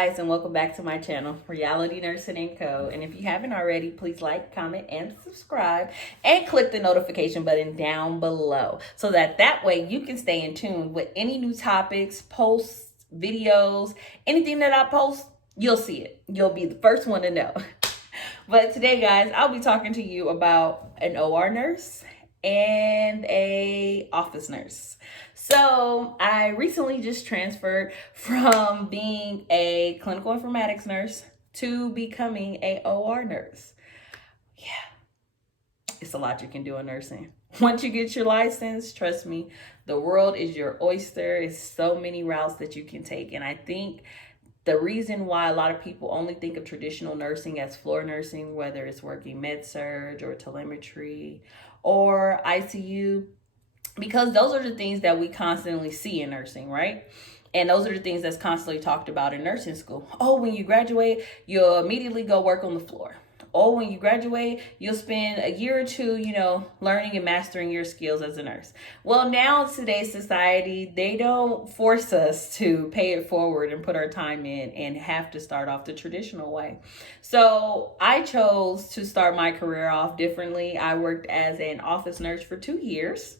guys, and welcome back to my channel, Reality Nursing & Co. And if you haven't already, please like, comment, and subscribe, and click the notification button down below so that way you can stay in tune with any new topics, posts, videos, anything that I post. You'll see it. You'll be the first one to know. But today, guys, I'll be talking to you about an OR nurse and a office nurse. So I recently just transferred from being a clinical informatics nurse to becoming a OR nurse. Yeah, it's a lot you can do in nursing. Once you get your license, trust me, the world is your oyster. It's so many routes that you can take. And I think the reason why a lot of people only think of traditional nursing as floor nursing, whether it's working med-surg or telemetry or ICU, because those are the things that we constantly see in nursing, right? And those are the things that's constantly talked about in nursing school. Oh, when you graduate, you'll immediately go work on the floor. Oh, when you graduate, you'll spend a year or two, learning and mastering your skills as a nurse. Well, now today's society, they don't force us to pay it forward and put our time in and have to start off the traditional way. So I chose to start my career off differently. I worked as an office nurse for 2 years.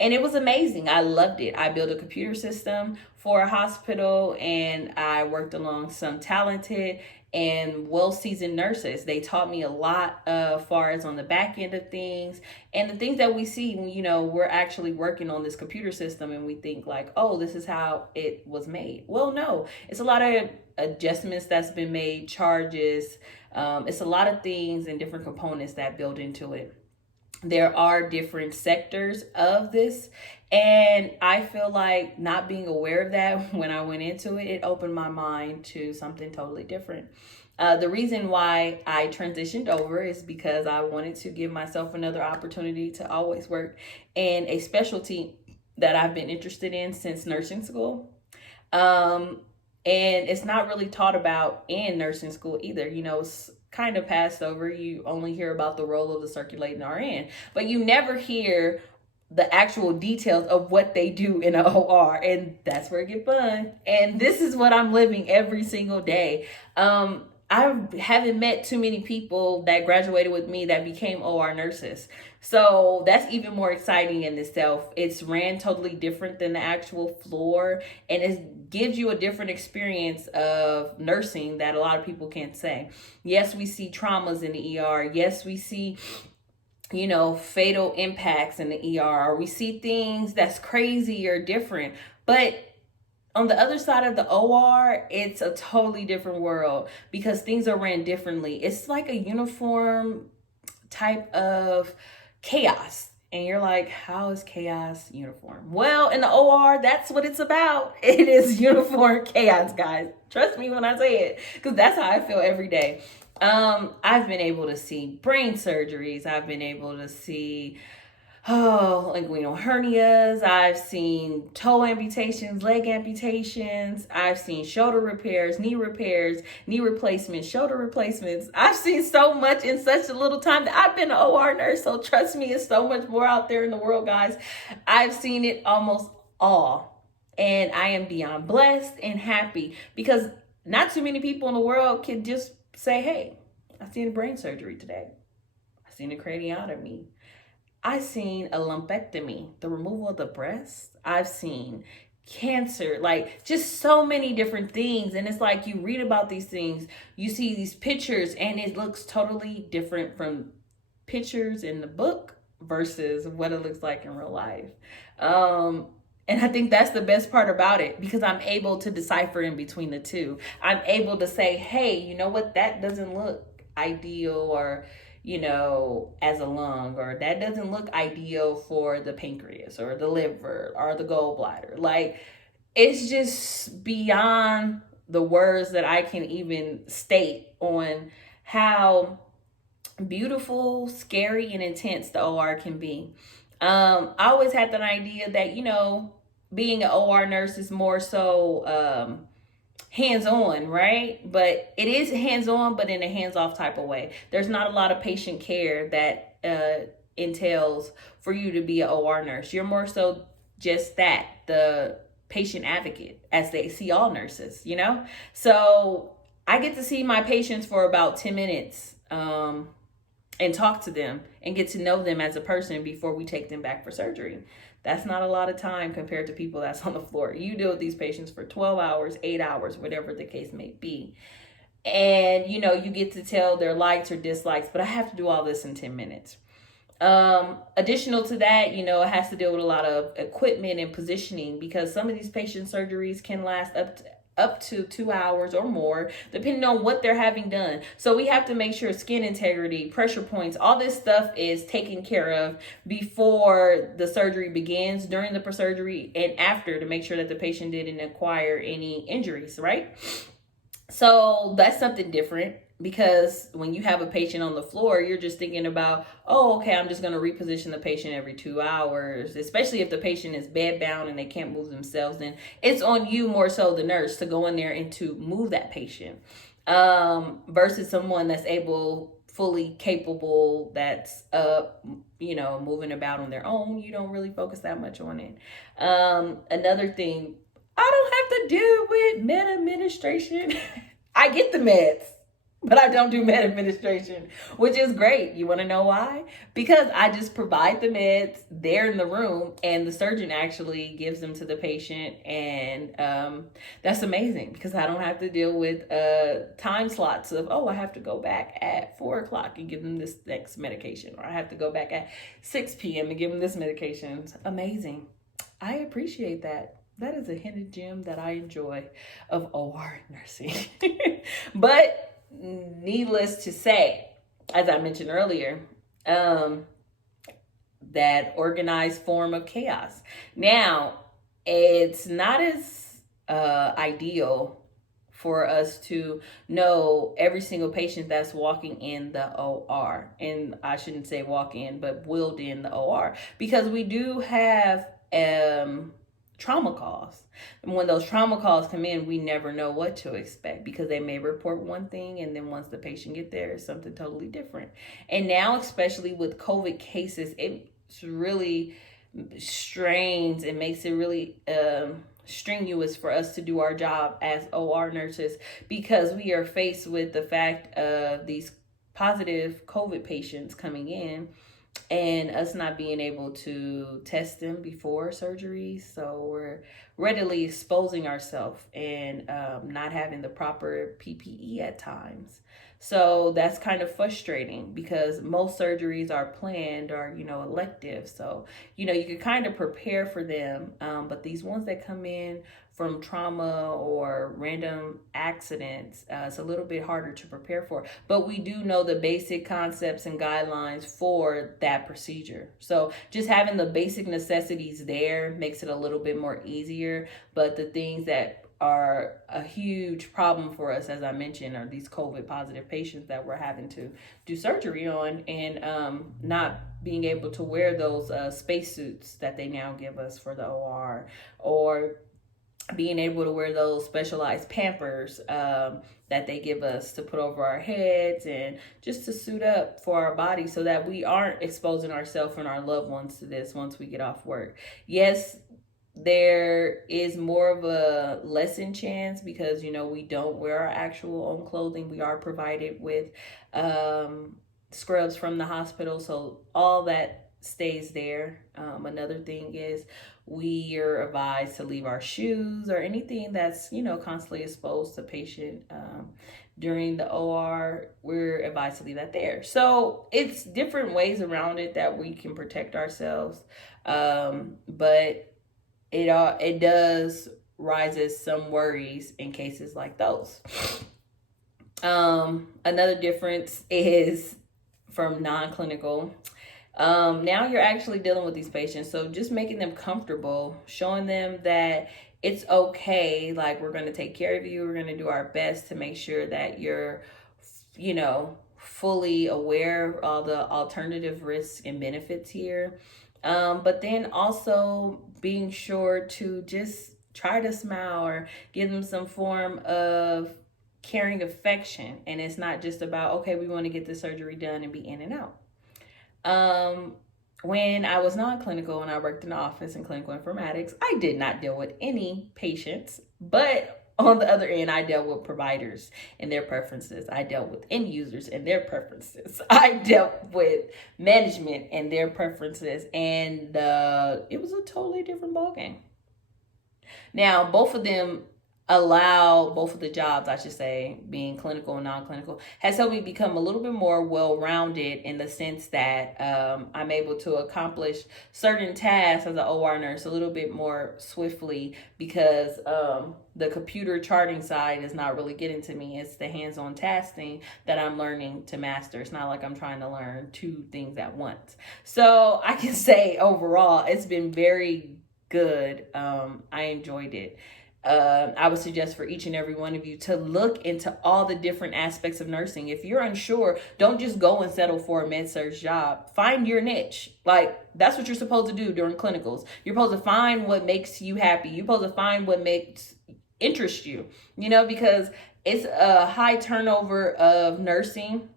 And it was amazing. I loved it. I built a computer system for a hospital, and I worked along some talented and well-seasoned nurses. They taught me a lot as far as on the back end of things, and the things that we see when, we're actually working on this computer system and we think like, oh, this is how it was made. Well, no, it's a lot of adjustments that's been made, charges. It's a lot of things and different components that build into it. There are different sectors of this, and I feel like not being aware of that when I went into it, it opened my mind to something totally different. The reason why I transitioned over is because I wanted to give myself another opportunity to always work in a specialty that I've been interested in since nursing school. And it's not really taught about in nursing school either. It's kind of passed over. You only hear about the role of the circulating RN, but you never hear the actual details of what they do in an OR, and that's where it gets fun. And this is what I'm living every single day. I haven't met too many people that graduated with me that became OR nurses. So that's even more exciting in itself. It's ran totally different than the actual floor, and it gives you a different experience of nursing that a lot of people can't say. Yes, we see traumas in the ER. Yes, we see fatal impacts in the ER, or we see things that's crazy or different. But on the other side of the OR, it's a totally different world because things are ran differently. It's like a uniform type of chaos. And you're like, how is chaos uniform? Well, in the OR, that's what it's about. It is uniform chaos, guys. Trust me when I say it, because that's how I feel every day. I've been able to see brain surgeries. I've been able to see linguinal hernias. I've seen toe amputations, leg amputations. I've seen shoulder repairs, knee replacements, shoulder replacements. I've seen so much in such a little time that I've been an OR nurse. So trust me, it's so much more out there in the world, guys. I've seen it almost all. And I am beyond blessed and happy because not too many people in the world can just say, hey, I seen a brain surgery today. I seen a craniotomy. I've seen a lumpectomy, the removal of the breast. I've seen cancer, like just so many different things. And it's like you read about these things, you see these pictures, and it looks totally different from pictures in the book versus what it looks like in real life. And I think that's the best part about it because I'm able to decipher in between the two. I'm able to say, hey, you know what? That doesn't look ideal, or as a lung, or that doesn't look ideal for the pancreas or the liver or the gallbladder. Like, it's just beyond the words that I can even state on how beautiful, scary, and intense the OR can be. I always had that idea that, being an OR nurse is more so hands-on, right? But it is hands-on, but in a hands-off type of way. There's not a lot of patient care that entails for you to be an OR nurse. You're more so just that, the patient advocate, as they see all nurses, you know? So I get to see my patients for about 10 minutes and talk to them and get to know them as a person before we take them back for surgery. That's not a lot of time compared to people that's on the floor. You deal with these patients for 12 hours, 8 hours, whatever the case may be. And, you know, you get to tell their likes or dislikes, but I have to do all this in 10 minutes. Additional to that, you know, it has to deal with a lot of equipment and positioning, because some of these patient surgeries can last up to 2 hours or more, depending on what they're having done. So we have to make sure skin integrity, pressure points, all this stuff is taken care of before the surgery begins, during the surgery, and after, to make sure that the patient didn't acquire any injuries, right? So that's something different, because when you have a patient on the floor, you're just thinking about, oh, okay, I'm just going to reposition the patient every 2 hours, especially if the patient is bed bound and they can't move themselves. Then it's on you, more so the nurse, to go in there and to move that patient, versus someone that's fully capable, that's you know, moving about on their own. You don't really focus that much on it. Another thing, I don't have to deal with med administration. I get the meds, but I don't do med administration, which is great. You want to know why? Because I just provide the meds, they're in the room, and the surgeon actually gives them to the patient. And that's amazing, because I don't have to deal with time slots of, oh, I have to go back at 4 o'clock and give them this next medication, or I have to go back at 6 p.m. and give them this medication. It's amazing. I appreciate that. That is a hidden gem that I enjoy of OR nursing. But needless to say, as I mentioned earlier, that organized form of chaos. Now, it's not as ideal for us to know every single patient that's walking in the OR. And I shouldn't say walk in, but willed in the OR, because we do have trauma calls. And when those trauma calls come in, we never know what to expect, because they may report one thing, and then once the patient get there, it's something totally different. And now, especially with COVID cases, it's really strains and makes it really strenuous for us to do our job as OR nurses, because we are faced with the fact of these positive COVID patients coming in, and us not being able to test them before surgery. So we're readily exposing ourselves and not having the proper PPE at times. So that's kind of frustrating, because most surgeries are planned or, you know, elective. So, you know, you can kind of prepare for them. But these ones that come in from trauma or random accidents, it's a little bit harder to prepare for. But we do know the basic concepts and guidelines for that procedure. So just having the basic necessities there makes it a little bit more easier. But the things that are a huge problem for us, as I mentioned, are these COVID positive patients that we're having to do surgery on, and not being able to wear those spacesuits that they now give us for the OR, or being able to wear those specialized Pampers that they give us to put over our heads, and just to suit up for our body, so that we aren't exposing ourselves and our loved ones to this once we get off work. Yes, there is more of a lessened chance, because, you know, we don't wear our actual own clothing. We are provided with scrubs from the hospital, so all that stays there. Another thing is, we are advised to leave our shoes or anything that's, you know, constantly exposed to patient during the OR. We're advised to leave that there. So it's different ways around it that we can protect ourselves, but it does raises some worries in cases like those. Another difference is from non-clinical. Now you're actually dealing with these patients, so just making them comfortable, showing them that it's okay, like, we're going to take care of you, we're going to do our best to make sure that you're, you know, fully aware of all the alternative risks and benefits here. But then also being sure to just try to smile, or give them some form of caring affection. And it's not just about, okay, we want to get the surgery done and be in and out. When I was non-clinical and I worked in the office in clinical informatics, I did not deal with any patients, but on the other end, I dealt with providers and their preferences. I dealt with end users and their preferences. I dealt with management and their preferences, and it was a totally different ballgame. Now, both of the jobs, I should say, being clinical and non-clinical, has helped me become a little bit more well-rounded in the sense that I'm able to accomplish certain tasks as an OR nurse a little bit more swiftly because the computer charting side is not really getting to me. It's the hands-on tasking that I'm learning to master. It's not like I'm trying to learn two things at once. So I can say overall, it's been very good. I enjoyed it. I would suggest for each and every one of you to look into all the different aspects of nursing. If you're unsure, don't just go and settle for a med-surg job. Find your niche. Like, that's what you're supposed to do during clinicals. You're supposed to find what makes you happy. You're supposed to find what makes interest you, because it's a high turnover of nursing.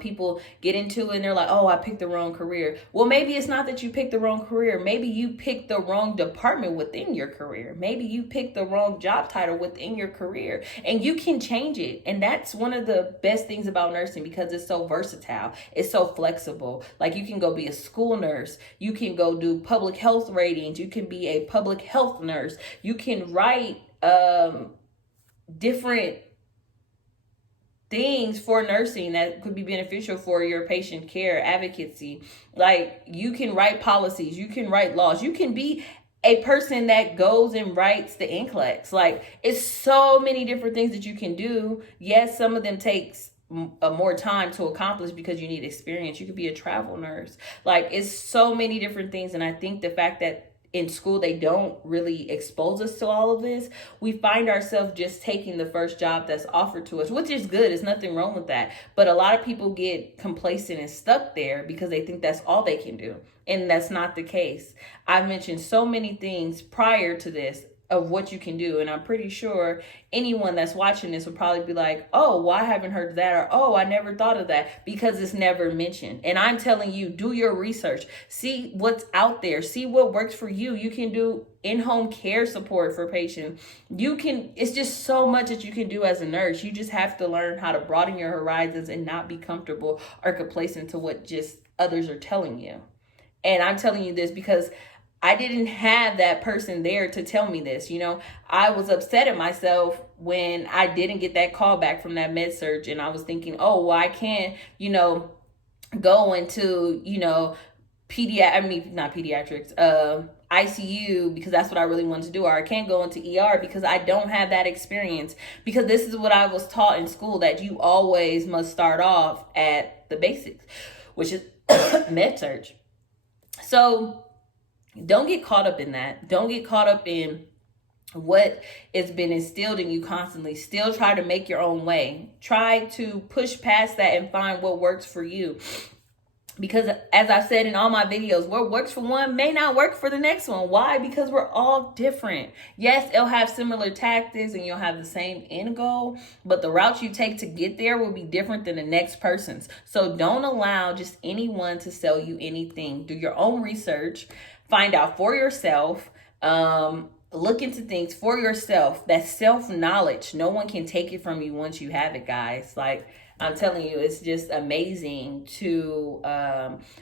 People get into it and they're like, oh, I picked the wrong career. Well, maybe it's not that you picked the wrong career. Maybe you picked the wrong department within your career. Maybe you picked the wrong job title within your career, and you can change it. And that's one of the best things about nursing, because it's so versatile. It's so flexible. Like, you can go be a school nurse. You can go do public health ratings. You can be a public health nurse. You can write different things for nursing that could be beneficial for your patient care advocacy. Like, you can write policies, you can write laws, you can be a person that goes and writes the NCLEX. Like, it's so many different things that you can do. Yes, some of them takes more time to accomplish because you need experience. You could be a travel nurse. Like, it's so many different things. And I think the fact that in school they don't really expose us to all of this, we find ourselves just taking the first job that's offered to us, which is good. There's nothing wrong with that. But a lot of people get complacent and stuck there because they think that's all they can do. And that's not the case. I've mentioned so many things prior to this of what you can do. And I'm pretty sure anyone that's watching this would probably be like, oh, well, I haven't heard of that, or oh, I never thought of that, because it's never mentioned. And I'm telling you, do your research, see what's out there, see what works for you. You can do in-home care support for patients. It's just so much that you can do as a nurse. You just have to learn how to broaden your horizons and not be comfortable or complacent to what just others are telling you. And I'm telling you this because I didn't have that person there to tell me this. I was upset at myself when I didn't get that call back from that med surg, and I was thinking, oh, well, I can't, go into, not pediatrics, ICU, because that's what I really wanted to do, or I can't go into ER because I don't have that experience, because this is what I was taught in school, that you always must start off at the basics, which is med surg. So don't get caught up in that. Don't get caught up in what has been instilled in you constantly. Still try to make your own way. Try to push past that and find what works for you. Because as I've said in all my videos, what works for one may not work for the next one. Why? Because we're all different. Yes, it'll have similar tactics and you'll have the same end goal, but the route you take to get there will be different than the next person's. So don't allow just anyone to sell you anything. Do your own research. Find out for yourself. Look into things for yourself. That's self-knowledge. No one can take it from you once you have it, guys. Like, I'm telling you, it's just amazing to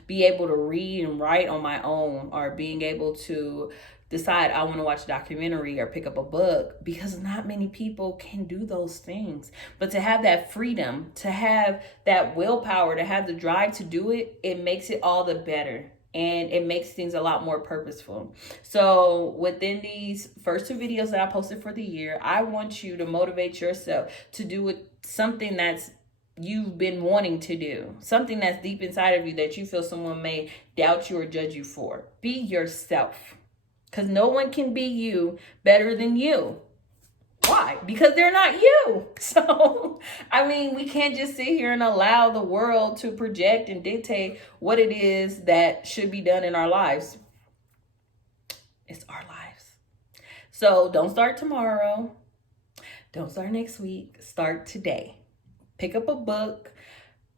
be able to read and write on my own, or being able to decide I want to watch a documentary or pick up a book, because not many people can do those things. But to have that freedom, to have that willpower, to have the drive to do it, it makes it all the better. And it makes things a lot more purposeful. So within these first 2 videos that I posted for the year, I want you to motivate yourself to do something that's you've been wanting to do, something that's deep inside of you that you feel someone may doubt you or judge you for. Be yourself, because no one can be you better than you. Why? Because they're not you. So, we can't just sit here and allow the world to project and dictate what it is that should be done in our lives. It's our lives. So don't start tomorrow. Don't start next week. Start today. Pick up a book.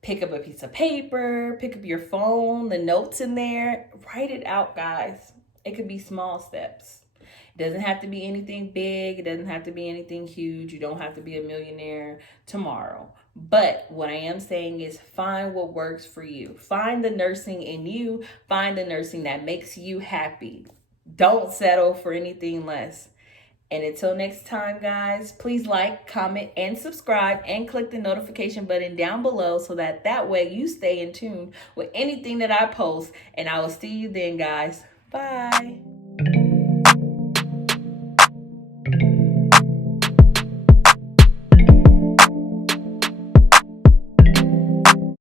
Pick up a piece of paper, pick up your phone, the notes in there, write it out, guys. It could be small steps. It doesn't have to be anything big. It doesn't have to be anything huge. You don't have to be a millionaire tomorrow. But what I am saying is find what works for you. Find the nursing in you. Find the nursing that makes you happy. Don't settle for anything less. And until next time, guys, please like, comment, and subscribe, and click the notification button down below so that way you stay in tune with anything that I post. And I will see you then, guys. Bye.